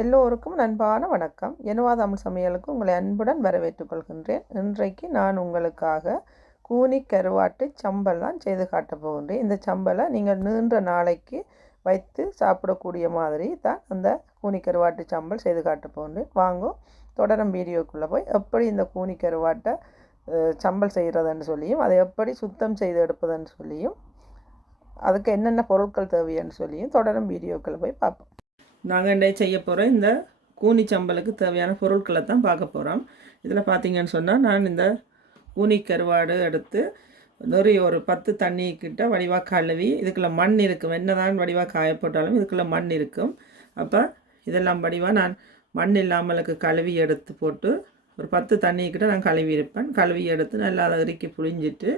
எல்லோருக்கும் அன்பான வணக்கம். எனவா தமிழ் சமையலுக்கு உங்களை அன்புடன் வரவேற்றுக் கொள்கின்றேன். இன்றைக்கு நான் உங்களுக்காக கூனி கருவாட்டு சம்பல் தான் செய்து காட்டப் போகின்றேன். இந்த சம்பலை நீங்கள் நீண்ட நாளைக்கு வைத்து சாப்பிடக்கூடிய மாதிரி தான் அந்த கூனி கருவாட்டு சம்பல் செய்து காட்டப் போகின்றேன். வாங்கோ தொடரும் வீடியோக்குள்ளே போய் எப்படி இந்த கூனி கருவாட்டை சம்பல் செய்கிறதுன்னு சொல்லியும் அதை எப்படி சுத்தம் செய்து எடுப்பதுன்னு சொல்லியும் அதுக்கு என்னென்ன பொருட்கள் தேவைன்னு சொல்லியும் தொடரும் வீடியோக்குள்ளே போய் பார்ப்போம். நாங்கள் என்ன செய்ய போகிற இந்த கூனி சம்பலுக்கு தேவையான பொருட்களை தான் பார்க்க போகிறோம். இதில் பார்த்தீங்கன்னு சொன்னால் நான் இந்த கூனி கருவாடு எடுத்து நிறைய ஒரு பத்து தண்ணி கிட்ட வடிவாக கழுவி இதுக்குள்ள மண் இருக்கும். என்னதான் வடிவாக காய போட்டாலும் இதுக்குள்ளே மண் இருக்கும். அப்போ இதெல்லாம் வடிவாக நான் மண் இல்லாமலுக்கு கழுவி எடுத்து போட்டு ஒரு பத்து தண்ணி கிட்ட நான் கழுவி இருப்பேன். கழுவி எடுத்து நல்லா அதை இறுக்கி புழிஞ்சிட்டு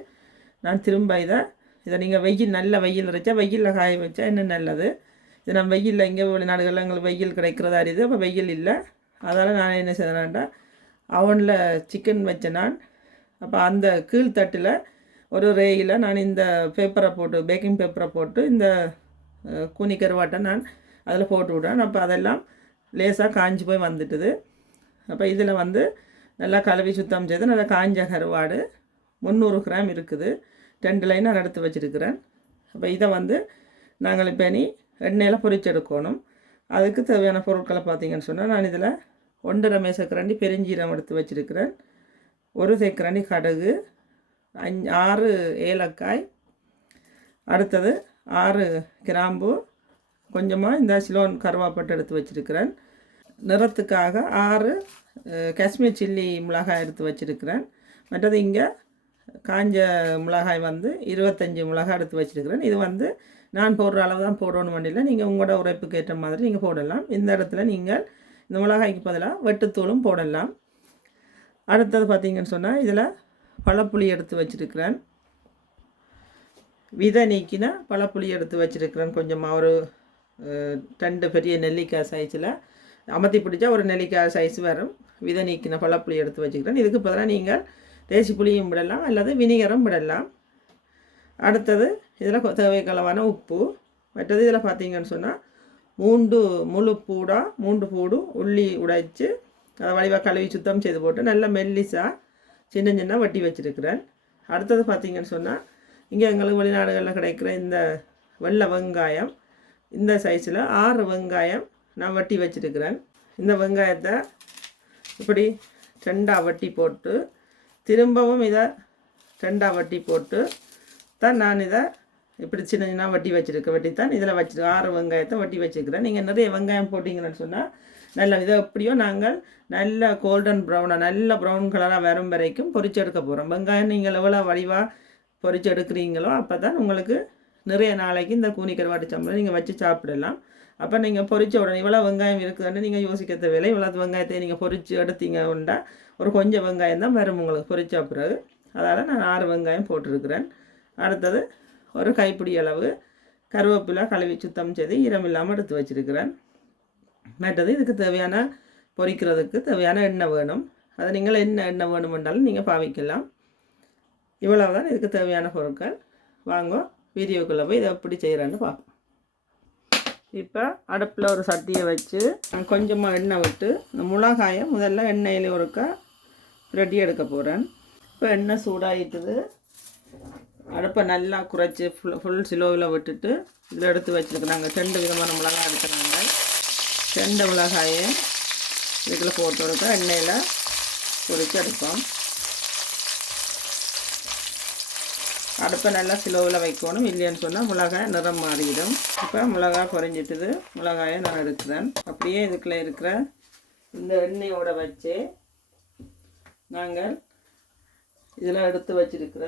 நான் திரும்ப இதை இதை நீங்கள் வெயில் நல்ல வெயில் இறைச்சா வெயிலில் காய வச்சா இன்னும் நல்லது? இது நம்ம வெயிலில் எங்கே வெளிநாடுகளில் எங்களுக்கு வெயில் கிடைக்கிறதா? இருக்குது அப்போ வெயில் இல்லை. அதால் நான் என்ன செய்தேன்டா அவனில் சிக்கன் வச்சேன் நான். அப்போ அந்த கீழ்த்தட்டில் ஒரு ரேயில் நான் இந்த பேப்பரை போட்டு பேக்கிங் பேப்பரை போட்டு இந்த கூனி கருவாட்டை நான் அதில் போட்டு விட்றேன் அப்போ அதெல்லாம் லேசாக காஞ்சி போய் வந்துட்டுது. அப்போ இதில் வந்து நல்லா கழுவி சுத்தம் செய்து நல்லா காஞ்ச கருவாடு முந்நூறு கிராம் இருக்குது. ரெண்டு லைன் நான் எடுத்து வச்சுருக்கிறேன். அப்போ இதை வந்து நாங்கள் இப்போ நீ எண்ணெயில் பொரிச்செடுக்கணும். அதுக்கு தேவையான பொருட்களை பார்த்தீங்கன்னு சொன்னால் நான் இதில் ஒன்றரை மேசக்கரண்டி பெருஞ்சீரம் எடுத்து வச்சுருக்கிறேன். ஒரு தேக்கரண்டி கடுகு அஞ்சு ஆறு ஏலக்காய் அடுத்தது ஆறு கிராம்பு கொஞ்சமாக இந்த சிலோன் கருவாப்பட்டு எடுத்து வச்சுருக்கிறேன். நிறத்துக்காக ஆறு காஷ்மீர் சில்லி மிளகாய் எடுத்து வச்சுருக்கிறேன். மற்றது இங்கே காஞ்ச மிளகாய் வந்து இருபத்தஞ்சி மிளகாய் எடுத்து வச்சுருக்கிறேன். இது வந்து நான் போடுற அளவு தான் போடணும் வண்டியில் நீங்கள் உங்களோட உரைப்புக்கு ஏற்ற மாதிரி நீங்கள் போடலாம். இந்த இடத்துல நீங்கள் இந்த மிளகாய்க்கு பதிலாக வெட்டுத்தூளும் போடலாம். அடுத்தது பார்த்தீங்கன்னு சொன்னால் இதில் பழப்புளி எடுத்து வச்சுருக்கிறேன். விதை நீக்கினா பழப்புளி எடுத்து வச்சுருக்கிறேன் கொஞ்சமாக ஒரு ரெண்டு பெரிய நெல்லிக்காய் சைஸில் அமர்த்தி பிடிச்சா ஒரு நெல்லிக்காய் சைஸ் வரும். விதை நீக்கின பழப்புளி எடுத்து வச்சுக்கிறேன் இதுக்கு பதிலாக நீங்கள் தேசி புளியும் விடலாம் அல்லது வினிகரம் விடலாம். அடுத்தது இதில் தேவைக்களவான உப்பு. மற்றது இதில் பார்த்தீங்கன்னு சொன்னால் மூன்று முழு பூடாக மூன்று பூடு உள்ளி உடைச்சு அதை வடிவாக கழுவி சுத்தம் செய்து போட்டு நல்லா மெல்லிசாக சின்ன சின்ன வட்டி வச்சுருக்கிறேன். அடுத்தது பார்த்தீங்கன்னு சொன்னால் இங்கே எங்களுக்கு வெளிநாடுகளில் கிடைக்கிற இந்த வெள்ளை வெங்காயம் இந்த சைஸில் ஆறு வெங்காயம் நான் வட்டி வச்சுருக்கிறேன். இந்த வெங்காயத்தை இப்படி ரெண்டாக வட்டி போட்டு திரும்பவும் இதை ரெண்டாக வட்டி போட்டு தான் நான் இதை இப்படி சின்ன சின்ன வட்டி வச்சுருக்கேன் வட்டி தான் இதில் வச்சு ஆறு வெங்காயத்தை வட்டி வச்சுருக்கிறேன். நீங்கள் நிறைய வெங்காயம் போட்டிங்கன்னு சொன்னால் நல்ல இதை எப்படியோ நாங்கள் நல்ல கோல்டன் ப்ரௌனாக நல்ல ப்ரௌன் கலராக வரும் வரைக்கும் பொரிச்சு எடுக்க போகிறோம் வெங்காயம் நீங்கள் எவ்வளோ வடிவாக பொரிச்சு எடுக்கிறீங்களோ அப்போ தான் உங்களுக்கு நிறைய நாளைக்கு இந்த கூனி கருவாட்டு சம்பளம் நீங்கள் வச்சு சாப்பிடலாம். அப்போ நீங்கள் பொரிச்ச உடனே இவ்வளோ வெங்காயம் இருக்குதுன்னு நீங்கள் யோசிக்க தேவையில்லை இவ்வளோ வெங்காயத்தை நீங்கள் பொறிச்சு எடுத்தீங்க உண்டா ஒரு கொஞ்சம் வெங்காயம் தான் வரும் உங்களுக்கு பொறிச்ச பிறகு. அதால் நான் ஆறு வெங்காயம் போட்டிருக்கிறேன். அடுத்தது ஒரு கைப்பிடி அளவு கருவேப்பிலை கழுவி சுத்தம் செய்து ஈரம் இல்லாமல் எடுத்து வச்சிருக்கிறேன். மற்றது இதுக்கு தேவையான பொரிக்கிறதுக்கு தேவையான எண்ணெய் வேணும். அதை நீங்கள் என்ன எண்ணெய் வேணுமென்றாலும் நீங்கள் பாவிக்கலாம். இவ்வளவு தான் இதுக்கு தேவையான பொருட்கள். வாங்க வீடியோக்குள்ளே போய் இதை எப்படி செய்கிறேன்னு பார்ப்போம். இப்போ அடுப்பில் ஒரு சட்டியை வச்சு நான் கொஞ்சமாக எண்ணெய் விட்டு இந்த மிளகாயை முதல்ல எண்ணெயில் ஒருக்கா ரெடி எடுக்க போகிறேன். இப்போ எண்ணெய் சூடாகிட்டுது அடுப்பை நல்லா குறைச்சி ஃபுல் ஃபுல் சிலோவில் விட்டுட்டு இதில் எடுத்து வச்சுருக்குறாங்க. ரெண்டு விதமான மிளகாய் எடுக்கிறாங்க ரெண்டு மிளகாயை இதுக்குள்ள போட்டு விடுக்க எண்ணெயில் பொறிச்சு எடுப்போம். அடுப்பை நல்லா சிலோவில் வைக்கணும். இல்லைன்னு சொன்னால் மிளகாய் நிறம் மாறிடும் இப்போ மிளகாய் குறைஞ்சிட்டுது மிளகாயை நான் எடுக்கிறேன். அப்படியே இதுக்குள்ளே இருக்கிற இந்த எண்ணெயோடு வச்சு நாங்கள் இதில் எடுத்து வச்சிருக்கிற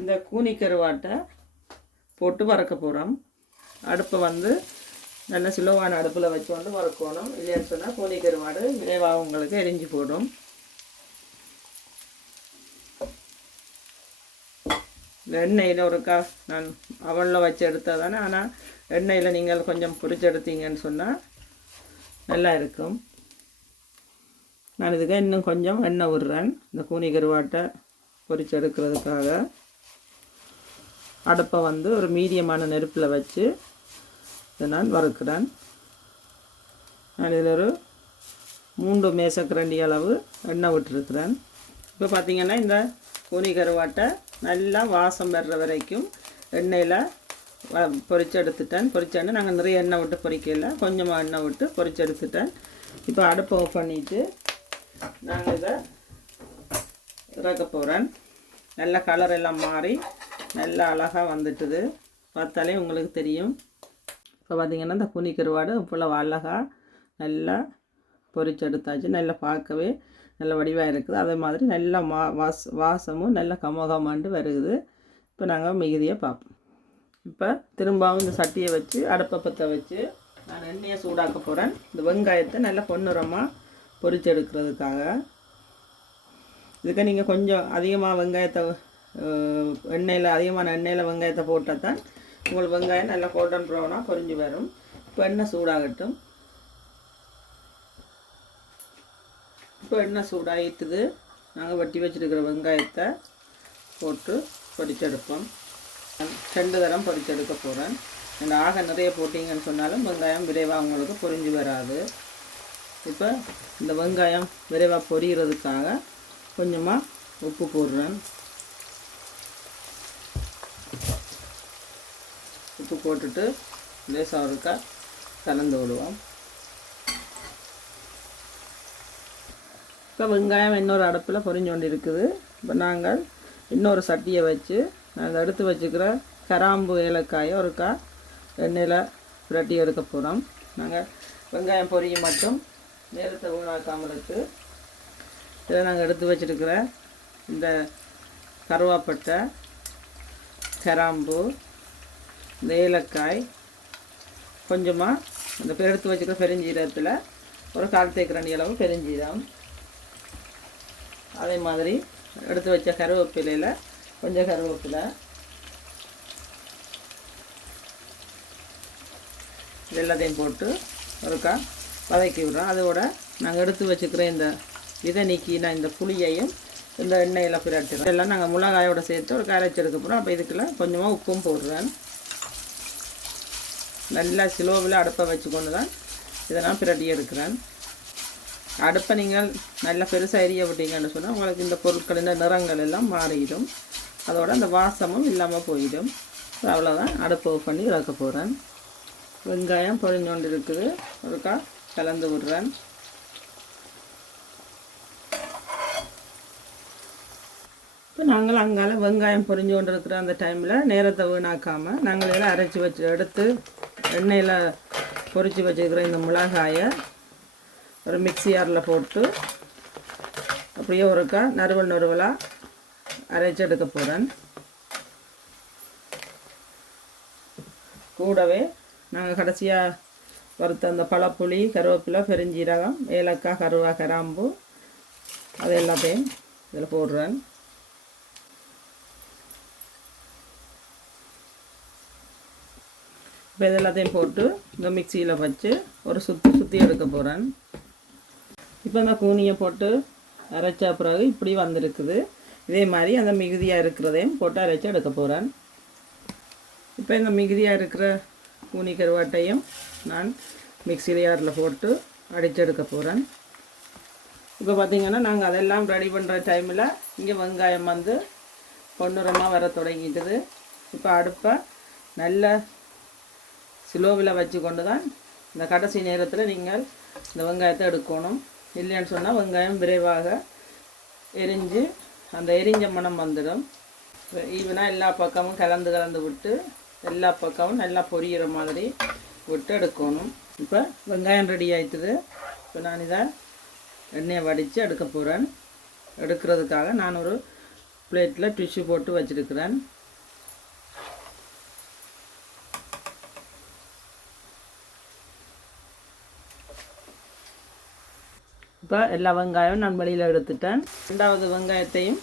இந்த கூனி கருவாட்டை போட்டு வறக்க போகிறோம் அடுப்பை வந்து நல்ல சிலோவான அடுப்பில் வச்சு கொண்டு வறுக்கணும். இல்லைன்னு சொன்னால் கூனி கருவாடு விரைவாக உங்களுக்கு எரிஞ்சு போடும். இந்த எண்ணெயில் ஒருக்கா நான் அவளில் வச்சு எடுத்தால் தானே ஆனால் எண்ணெயில் நீங்கள் கொஞ்சம் பொரிச்சு எடுத்தீங்கன்னு சொன்னால் நல்லா இருக்கும். நான் இதுக்கு இன்னும் கொஞ்சம் எண்ணெய் விடுறேன் இந்த கூனி கருவாட்டை பொரிச்சு எடுக்கிறதுக்காக அடுப்பை வந்து ஒரு மீடியமான நெருப்பில் வச்சு இதை நான் வறுக்கிறேன். நான் இதில் ஒரு மூன்று மேசக்கரண்டி அளவு எண்ணெய் விட்டுருக்குறேன். இப்போ பார்த்திங்கன்னா இந்த கூனி கருவாட்டை நல்லா வாசம் வர்ற வரைக்கும் எண்ணெயில் பொறிச்சு எடுத்துட்டேன் பொரிச்சேன்னு நாங்கள் நிறைய எண்ணெய் விட்டு பொறிக்கல கொஞ்சமாக எண்ணெய் விட்டு பொறிச்சு எடுத்துட்டேன் இப்போ அடுப்பை ஆஃப் பண்ணிவிட்டு நாங்கள் இதை இறக்க போகிறேன் நல்ல கலர் எல்லாம் மாறி நல்லா அழகாக வந்துட்டுது. பார்த்தாலே உங்களுக்கு தெரியும். இப்போ பார்த்தீங்கன்னா இந்த குனி கருவாடு இவ்வளோ அழகாக நல்லா பொறிச்செடுத்தாச்சு நல்லா பார்க்கவே நல்ல வடிவாக இருக்குது. அதே மாதிரி நல்லா மா வாஸ் வாசமும் நல்ல கமகமாண்டு வருகுது. இப்போ நாங்கள் மிகுதியாக பார்ப்போம் இப்போ திரும்பவும் இந்த சட்டியை வச்சு அடுப்பை பற்ற வச்சு நான் எண்ணெயை சூடாக்க போகிறேன் இந்த வெங்காயத்தை நல்லா பொன்னுரமாக பொரிச்சு எடுக்கிறதுக்காக. இதுக்கு நீங்கள் கொஞ்சம் அதிகமாக வெங்காயத்தை எண்ணெயில் அதிகமான எண்ணெயில் வெங்காயத்தை போட்டால் தான் உங்களுக்கு வெங்காயம் நல்லா கோல்டன் ப்ரௌனாக பொறிஞ்சு வரும். இப்போ எண்ணெய் சூடாகட்டும். இப்போ எண்ணெய் சூடாகிட்டுது நாங்கள் வெட்டி வச்சுருக்கிற வெங்காயத்தை போட்டு பொரிச்செடுப்போம். ரெண்டு தரம் பொரிச்செடுக்க போகிறேன் இந்த ஆக நிறைய போட்டிங்கன்னு சொன்னாலும் வெங்காயம் விரைவாக உங்களுக்கு பொரிஞ்சு வராது. இப்போ இந்த வெங்காயம் விரைவாக பொரிகிறதுக்காக கொஞ்சமாக உப்பு போடுறேன். உப்பு போட்டுட்டு லேசாக இருக்கா கலந்து விடுவோம். இப்போ வெங்காயம் இன்னொரு அடுப்பில் பொரிஞ்சு கொண்டு இருக்குது இப்போ நாங்கள் இன்னொரு சட்டியை வச்சு நாங்கள் எடுத்து வச்சுக்கிற கராம்பு ஏலக்காயை ஒருக்கா எண்ணெயில் புரட்டி எடுக்க போகிறோம் நாங்கள் வெங்காயம் பொரிய மட்டும் நேரத்தை வீணாக்காமல் இருக்குது இதை நாங்கள் எடுத்து வச்சிருக்கிற இந்த கருவாப்பட்டை கராம்பு இந்த ஏலக்காய் கொஞ்சமாக இந்த எடுத்து வச்சுக்கிற பெருஞ்சீரகத்தில் ஒரு கால் தேக்கரண்டி அளவு பெருஞ்சீரகம். அதே மாதிரி எடுத்து வச்ச கருவேப்பிலையில் கொஞ்சம் கருவேப்பிலை. இது எல்லாத்தையும் போட்டு ஒருக்கா வதக்கி விடுறோம். அதோட நாங்கள் எடுத்து வச்சுக்கிற இந்த விதை நீக்கின இந்த புளியையும் இந்த எண்ணெயில் பிரட்டுறோம் இதெல்லாம் நாங்கள் மிளகாயோட சேர்த்து ஒரு கரைச்சி எடுக்க போகிறோம் அப்போ இதுக்குள்ள கொஞ்சமாக உப்பும் போடுறேன். நல்லா சிலோவில் அடுப்பை வச்சு கொண்டு தான் இதை நான் பிரட்டி எடுக்கிறேன். அடுப்பை நீங்கள் நல்லா பெருசாக எரிய விட்டீங்கன்னு சொன்னால் உங்களுக்கு இந்த பொருட்களின் நிறங்கள் எல்லாம் மாறிடும். அதோட அந்த வாசமும் இல்லாமல் போயிடும். அவ்வளோதான் அடுப்பு பண்ணி இறக்க போகிறேன் வெங்காயம் பொரிஞ்சோண்டு இருக்குது. ஒருக்கா கலந்து விடுறேன். இப்போ நாங்கள் அங்கால வெங்காயம் பொரிஞ்சு கொண்டு இருக்கிற அந்த டைமில் நேரத்தை வீணாக்காமல் நாங்கள் எல்லாம் அரைச்சி வச்சு எடுத்து எண்ணெயில் பொறிச்சு வச்சுருக்கிற இந்த மிளகாயை ஒரு மிக்ஸி ஆரில் போட்டு அப்படியே ஒருக்கா நறுவல் நறுவலாக அரைச்சி எடுக்க போகிறேன் கூடவே நாங்கள் கடைசியாக வறுத்த அந்த பழப்புளி கருவேப்பிலை பெருஞ்சீரகம் ஏலக்காய் கருவா கராம்பு அது எல்லாத்தையும் இதில் போடுறேன். இப்போ இதெல்லாத்தையும் போட்டு இந்த மிக்சியில் வச்சு ஒரு சுற்றி சுற்றி எடுக்க போகிறேன் இப்போ இந்த கூனியை போட்டு அரைச்ச பிறகு இப்படி வந்திருக்குது. இதே மாதிரி அந்த மிகுதியாக இருக்கிறதையும் போட்டு அரைச்சி எடுக்க போகிறேன் இப்போ இந்த மிகுதியாக இருக்கிற கூனி கருவாட்டையும் நான் மிக்சியில் யாரில் போட்டு அடித்து எடுக்க போகிறேன் இப்போ பார்த்திங்கன்னா நாங்கள் அதெல்லாம் ரெடி பண்ணுற டைமில் இங்கே வெங்காயம் வந்து பொன்னிறமாக வர தொடங்கிட்டுது. இப்போ அடுப்பை நல்ல ஸ்லோவில் வச்சு கொண்டு தான் இந்த கடைசி நேரத்தில் நீங்கள் இந்த வெங்காயத்தை எடுக்கணும். இல்லைன்னு சொன்னால் வெங்காயம் விரைவாக எரிஞ்சு அந்த எரிஞ்ச மணம் வந்துடும் ஈவனாக எல்லா பக்கமும் கலந்து கலந்து விட்டு எல்லா பக்கமும் நல்லா பொரியிற மாதிரி விட்டு எடுக்கணும். இப்போ வெங்காயம் ரெடி ஆயிட்டுது. இப்போ நான் இதை எண்ணெயை வடித்து எடுக்க போகிறேன் எடுக்கிறதுக்காக நான் ஒரு பிளேட்டில் டிஷ்யூ போட்டு வச்சுருக்கிறேன். இப்போ எல்லா வெங்காயம் நான் வெளியில் எடுத்துட்டேன். ரெண்டாவது வெங்காயத்தையும்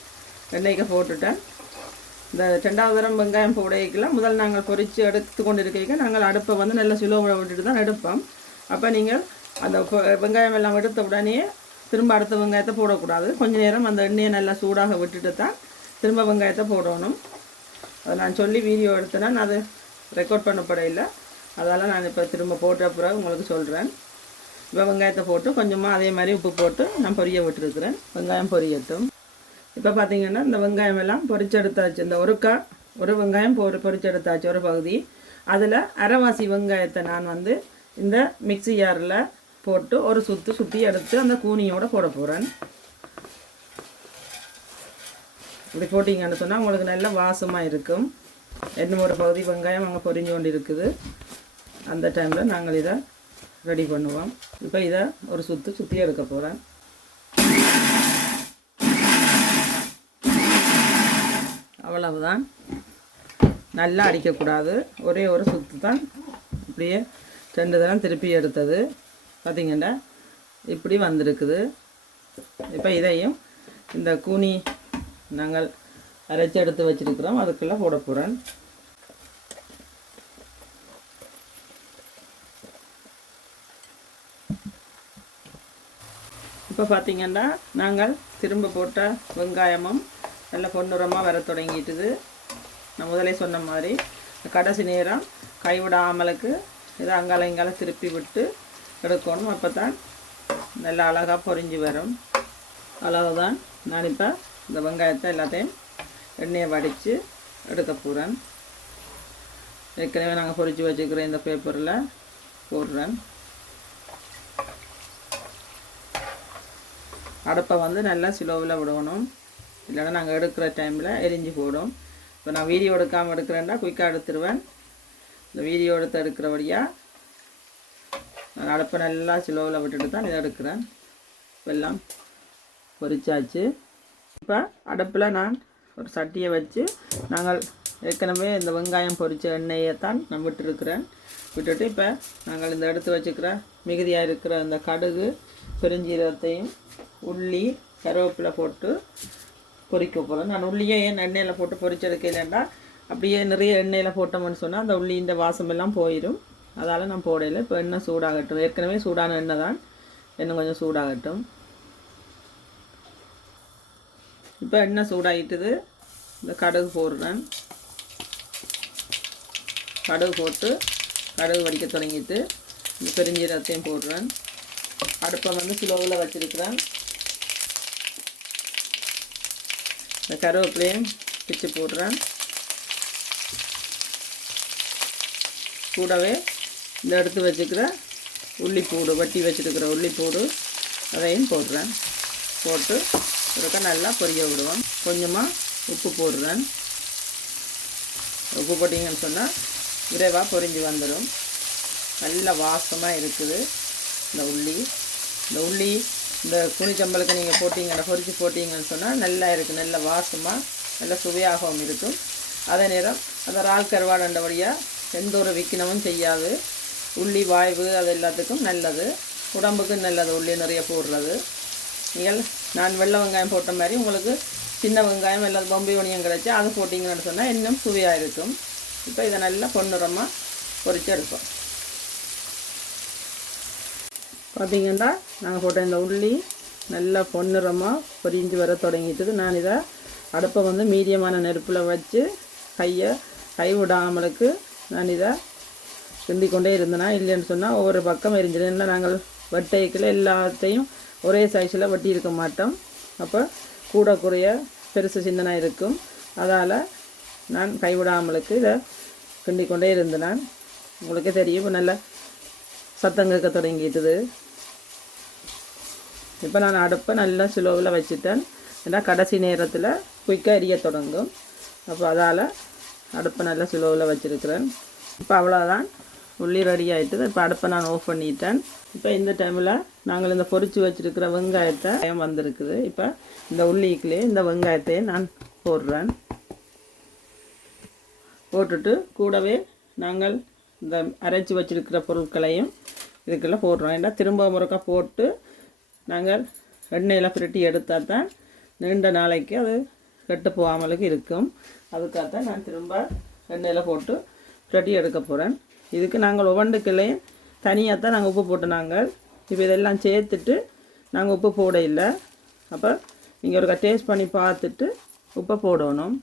எண்ணெய்க்கு போட்டுட்டேன். இந்த ரெண்டாவது தரம் வெங்காயம் போடைக்கெல்லாம் முதல் நாங்கள் பொரித்து எடுத்து கொண்டு இருக்கைக்கு நாங்கள் அடுப்பை வந்து நல்ல சிலோவில் விட்டுட்டு தான் எடுப்போம். அப்போ நீங்கள் அந்த வெங்காயம் எல்லாம் எடுத்த உடனே திரும்ப அடுத்த வெங்காயத்தை போடக்கூடாது. கொஞ்ச நேரம் அந்த எண்ணெயை நல்லா சூடாக விட்டுட்டு தான் திரும்ப வெங்காயத்தை போடணும். அதை நான் சொல்லி வீடியோ எடுத்தேன்னா நான் அது ரெக்கார்ட் பண்ணப்பட இல்லை அதால் நான் இப்போ திரும்ப போட்ட பிறகு உங்களுக்கு சொல்கிறேன் இப்போ வெங்காயத்தை போட்டு கொஞ்சமாக அதே மாதிரி உப்பு போட்டு நான் பொரிய விட்டுருக்குறேன். வெங்காயம் பொரியட்டும். இப்போ பார்த்தீங்கன்னா இந்த வெங்காயம் எல்லாம் பொரிச்செடுத்தாச்சு. இந்த ஒருக்கா ஒரு வெங்காயம் பொரி பொரிச்செடுத்தாச்சு ஒரு பகுதி. அதில் அரைவாசி வெங்காயத்தை நான் வந்து இந்த மிக்ஸி ஜாரில் போட்டு ஒரு சுற்று சுற்றி எடுத்து அந்த கூனியோடு போட போகிறேன் இப்படி போட்டிங்கன்னு சொன்னால் உங்களுக்கு நல்ல வாசமாக இருக்கும். இன்னும் ஒரு பகுதி வெங்காயம் அங்கே பொரிஞ்சு கொண்டு இருக்குது அந்த டைமில் நாங்கள் இதை ரெடி பண்ணுவோம். இப்போ இதை ஒரு சுற்று சுற்றி எடுக்க போகிறேன் அவ்வளவுதான். நல்லா அடிக்கக்கூடாது. ஒரே ஒரு சுற்று தான் இப்படியே ரெண்டு தரம் திருப்பி எடுத்தது. பார்த்திங்கன்னா இப்படி வந்திருக்குது. இப்போ இதையும் இந்த கூனி நாங்கள் அரைச்சி எடுத்து வச்சுருக்கிறோம். அதுக்குள்ளே போட போகிறேன் இப்போ பார்த்தீங்கன்னா நாங்கள் திரும்ப போட்ட வெங்காயமும் நல்ல பொன்னுரமாக வர தொடங்கிட்டுது. நான் முதலே சொன்ன மாதிரி கடைசி நேரம் கைவிடாமலுக்கு இதை அங்கால இங்கால திருப்பி விட்டு எடுக்கணும். அப்போ தான் நல்லா அழகாக பொறிஞ்சு வரும். அவ்வளவுதான். நான் இப்போ இந்த வெங்காயத்தை எல்லாத்தையும் எண்ணெயை வடித்து எடுக்க போகிறேன் ஏற்கனவே நாங்கள் பொரித்து வச்சுக்கிற இந்த பேப்பரில் போடுறேன். அடுப்பை வந்து நல்லா சிலோவில் விடணும். இல்லைன்னா நாங்கள் எடுக்கிற டைமில் எரிஞ்சு போடும் இப்போ நான் வீடியோ எடுக்காமல் எடுக்கிறேன்னா குயிக்காக எடுத்துருவேன். இந்த வீடியோ எடுத்து எடுக்கிறபடியாக நான் அடுப்பை நல்லா சிலோவில் விட்டுட்டு தான் இதை எடுக்கிறேன். எல்லாம் பொரிச்சாச்சு. இப்போ அடுப்பில் நான் ஒரு சட்டியை வச்சு நாங்கள் ஏற்கனவே இந்த வெங்காயம் பொரித்த எண்ணெயை தான் நான் விட்டுருக்கிறேன். விட்டுட்டு இப்போ நாங்கள் இந்த எடுத்து வச்சுக்கிற மிகுதியாக இருக்கிற இந்த கடுகு பெருஞ்சீரகத்தையும் உள்ளி கருவேப்பிலை போட்டு பொரிக்க போகிறேன் நான் உள்ளியே ஏன் எண்ணெயில் போட்டு பொரிச்செடுக்க இல்லைன்னா அப்படியே நிறைய எண்ணெயில் போட்டோம்னு சொன்னால் அந்த உள்ளி இந்த வாசம் எல்லாம் போயிடும் அதால் நான் போடையில் இப்போ எண்ணெய் சூடாகட்டும். ஏற்கனவே சூடான எண்ணெய் தான். எண்ணெய் கொஞ்சம் சூடாகட்டும். இப்போ எண்ணெய் சூடாகிட்டுது இந்த கடுகு போடுறேன். கடுகு போட்டு கடுகு வடிக்க தொடங்கிட்டு இந்த பெருஞ்சீரத்தையும் போடுறேன். அடுப்பை வந்து கிலோவில் வச்சிருக்கிறேன். இந்த கருவேப்பிலையும் பிச்சு போடுறேன் கூடவே இந்த எடுத்து வச்சுக்கிற உள்ளிப்பூடு வட்டி வச்சுருக்கிற உள்ளிப்பூடு அதையும் போடுறேன். போட்டு இருக்க நல்லா பொரிய விடுவோம். கொஞ்சமாக உப்பு போடுறேன். உப்பு போட்டிங்கன்னு சொன்னால் விரைவாக பொரிஞ்சு வந்துடும் நல்ல வாசமாக இருக்குது. இந்த உள்ளி இந்த உள்ளி இந்த குனிச்சம்பளுக்கு நீங்கள் போட்டிங்கன்னா பொறிச்சு போட்டிங்கன்னு சொன்னால் நல்லா இருக்குது நல்ல வாசமாக நல்ல சுவையாகவும் இருக்கும். அதே நேரம் அந்த இறால் கருவாடண்டபடியாக எந்த ஒரு விக்கினமும் செய்யாது. உள்ளி வாய்வு அது எல்லாத்துக்கும் நல்லது. உடம்புக்கு நல்லது உள்ளி நிறைய போடுறது. நீங்கள் நான் வெள்ளை வெங்காயம் போட்ட மாதிரி உங்களுக்கு சின்ன வெங்காயம் எல்லா பொம்பை ஒனியம் கிடச்சி அதை போட்டிங்கன்னு சொன்னால் இன்னும் சுவையாக இருக்கும். இப்போ இதை நல்லா பொன்னுரமாக பொறிச்சு எடுப்போம். பார்த்தீங்கன்னா நாங்கள் போட்ட இந்த உள்ளி நல்லா பொன்னிறமாக பொரிஞ்சு வர தொடங்கிட்டுது. நான் இதை அடுப்பை வந்து மீடியமான நெருப்பில் வச்சு கையை கை விடாமலுக்கு நான் இதை கிண்டி கொண்டே இருந்தேனா இல்லைன்னு சொன்னால் ஒவ்வொரு பக்கம் எரிஞ்சிடும். நாங்கள் வட்டைக்குள்ள எல்லாத்தையும் ஒரே சைஸில் வட்டி இருக்க மாட்டோம். அப்போ கூட குறைய பெருசு சிந்தனை இருக்கும். அதால் நான் கைவிடாமலுக்கு இதை கிண்டி கொண்டே இருந்தேன் நான் உங்களுக்கே தெரியும். இப்போ நல்லா சத்தம் கேட்க தொடங்கிட்டுது. இப்போ நான் அடுப்பை நல்லா ஸ்லோவில் வச்சுட்டேன். ஏன்னா கடைசி நேரத்தில் குயிக்காக எரிய தொடங்கும். அப்போ அதால் அடுப்பை நல்லா ஸ்லோவில் வச்சுருக்கிறேன். இப்போ அவ்வளோதான் உள்ளி ரெடி ஆகிட்டுது இப்போ அடுப்பை நான் ஆஃப் பண்ணிட்டேன். இப்போ இந்த டைமில் நாங்கள் இந்த பொறிச்சு வச்சுருக்கிற வெங்காயத்தை வந்திருக்குது. இப்போ இந்த உள்ளிக்குள்ளே இந்த வெங்காயத்தையே நான் போடுறேன். போட்டுட்டு கூடவே நாங்கள் இந்த அரைச்சி வச்சிருக்கிற பொருட்களையும் இதுக்கெல்லாம் போடுறோம். ஏன்னா திரும்ப முறுக்கா போட்டு நாங்கள் எண்ணெயில் புரட்டி எடுத்தால் தான் நீண்ட நாளைக்கு அது கெட்டு போகாமலுக்கு இருக்கும். அதுக்காகத்தான் நான் திரும்ப எண்ணெயில் போட்டு புரட்டி எடுக்க போகிறேன் இதுக்கு நாங்கள் ஒவ்வொன்றுக்குள்ளேயும் தனியாக தான் நாங்கள் உப்பு போட்டு நாங்கள் இப்போ இதெல்லாம் சேர்த்துட்டு நாங்கள் உப்பு போட இல்லை. அப்போ நீங்கள் ஒரு டேஸ்ட் பண்ணி பார்த்துட்டு உப்பை போடணும்.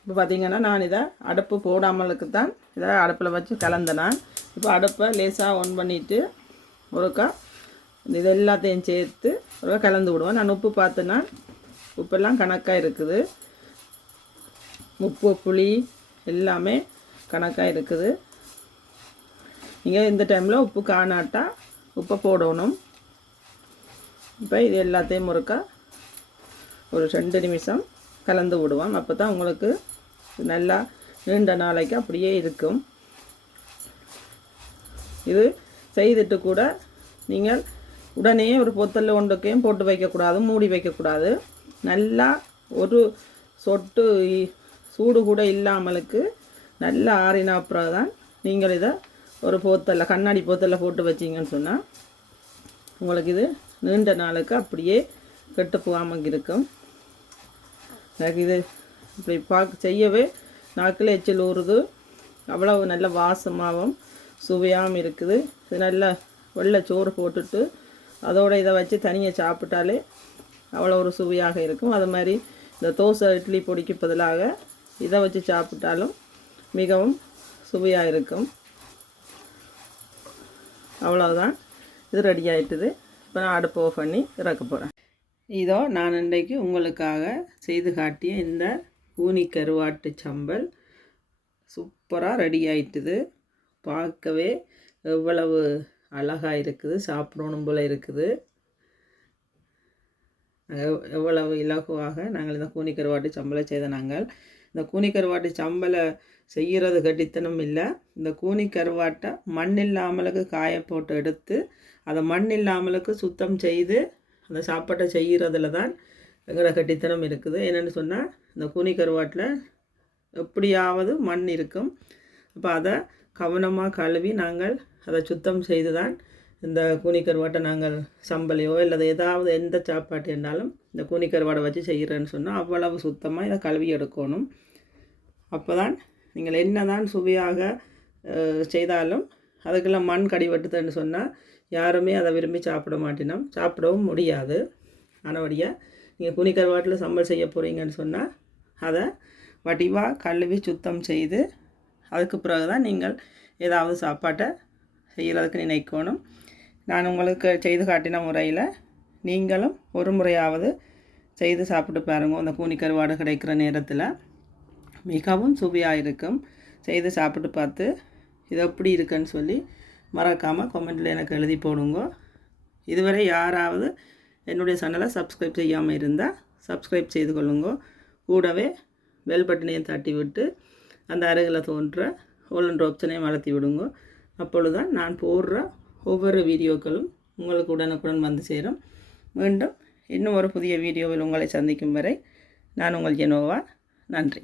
இப்போ பார்த்திங்கன்னா நான் இதை அடுப்பு போடாமலுக்கு தான் இதை அடுப்பில் வச்சு கலந்தேன். இப்போ அடுப்பை லேசாக ஒன் பண்ணிவிட்டு ஒருக்கா இது எல்லாத்தையும் சேர்த்து ஒரு கலந்து விடுவேன் நான் உப்பு பார்த்தேன்னா உப்பெல்லாம் கணக்காக இருக்குது. உப்பு புளி எல்லாமே கணக்காக இருக்குது. நீங்கள் இந்த டைமில் உப்பு காணாட்டா உப்பை போடணும். இப்போ இது எல்லாத்தையும் முறுக்கா ஒரு ரெண்டு நிமிஷம் கலந்து விடுவோம். அப்போ தான் உங்களுக்கு நல்லா நீண்ட நாளைக்கு அப்படியே இருக்கும். இது செய்துட்டு கூட நீங்கள் உடனே ஒரு பொத்தல் ஒன்றுக்கையும் போட்டு வைக்கக்கூடாது மூடி வைக்கக்கூடாது. நல்லா ஒரு சொட்டு சூடு கூட இல்லாமலுக்கு நல்லா ஆறின அப்புறம் தான் நீங்கள் இதை ஒரு போத்தலில் கண்ணாடி போத்தலில் போட்டு வச்சிங்கன்னு சொன்னால் உங்களுக்கு இது நீண்ட நாளுக்கு அப்படியே கெட்டு போகாமல் இருக்கும். எனக்கு இது இப்படி பார்க்க செய்யவே நாக்கில் எச்சில் ஊறுது. அவ்வளவு நல்ல வாசமாகவும் சுவையாகவும் இருக்குது. இது நல்லா வெள்ளை சோறு போட்டுட்டு அதோடு இதை வச்சு தனியாக சாப்பிட்டாலே அவ்வளோ ஒரு சுவையாக இருக்கும். அது மாதிரி இந்த தோசை இட்லி பொடிக்கு பதிலாக இதை வச்சு சாப்பிட்டாலும் மிகவும் சுவையாக இருக்கும். அவ்வளோதான் இது ரெடி ஆகிட்டுது இப்போ நான் அடுப்பு ஆஃப் பண்ணி இறக்க போகிறேன் இதோ நான் இன்றைக்கு உங்களுக்காக செய்து காட்டிய இந்த ஊனி கருவாட்டு சம்பல் சூப்பராக ரெடி ஆயிட்டுது. பார்க்கவே எவ்வளவு அழகாக இருக்குது சாப்பிடணும் போல் இருக்குது. நாங்கள் எவ்வளவு இலகுவாக நாங்கள் இந்த கூனி கருவாட்டு சம்பளை செய்த நாங்கள். இந்த கூனி கருவாட்டு சம்பளை செய்கிறது கட்டித்தனம் இல்லை. இந்த கூனி கருவாட்டை மண் இல்லாமலுக்கு காய போட்டு எடுத்து அதை மண் இல்லாமலுக்கு சுத்தம் செய்து அந்த சாப்பாட்டை செய்கிறதுல தான் எங்களோட கட்டித்தனம் இருக்குது. என்னென்னு சொன்னால் இந்த கூனி கருவாட்டில் எப்படியாவது மண் இருக்கும். அப்போ அதை கவனமாக கழுவி நாங்கள் அதை சுத்தம் செய்து தான் இந்த கூனி கருவாட்டை நாங்கள் சம்பளையோ இல்லை ஏதாவது எந்த சாப்பாட்டு இருந்தாலும் இந்த கூனி கருவாடை வச்சு செய்கிறேன்னு சொன்னால் அவ்வளவு சுத்தமாக இதை கழுவி எடுக்கணும். அப்போ தான் நீங்கள் என்ன தான் சுவையாக செய்தாலும் அதுக்கெல்லாம் மண் கடிவட்டுதுன்னு சொன்னால் யாருமே அதை விரும்பி சாப்பிட மாட்டினோம். சாப்பிடவும் முடியாது. ஆனபடியாக நீங்கள் கூனிக்கருவாட்டில் சம்பல் செய்ய போகிறீங்கன்னு சொன்னால் அதை வடிவாக கழுவி சுத்தம் செய்து அதுக்கு பிறகு தான் நீங்கள் ஏதாவது சாப்பாட்டை செய்கிறதுக்கு நினைக்கணும். நான் உங்களுக்கு செய்து காட்டின முறையில் நீங்களும் ஒரு முறையாவது செய்து சாப்பிட்டு பாருங்க. அந்த கூனி கருவாடு கிடைக்கிற நேரத்தில் மிகவும் சுவையாக இருக்கும். செய்து சாப்பிட்டு பார்த்து இது எப்படி இருக்குன்னு சொல்லி மறக்காமல் கமெண்ட்டில் எனக்கு எழுதி போடுங்க. இதுவரை யாராவது என்னுடைய சேனலை சப்ஸ்கிரைப் செய்யாமல் இருந்தால் சப்ஸ்கிரைப் செய்து கொள்ளுங்க. கூடவே பெல் பட்டனையும் தட்டி விட்டு அந்த அருகில் தோன்ற ஓலன்ற ஆப்ஷனையும் வளர்த்தி விடுங்க. அப்பொழுது தான் நான் போடுற ஒவ்வொரு வீடியோக்களும் உங்களுக்கு உடனுக்குடன் வந்து சேரும். மீண்டும் இன்னும் ஒரு புதிய வீடியோவில் உங்களை சந்திக்கும் வரை நான் உங்கள் ஜெனோவா. நன்றி.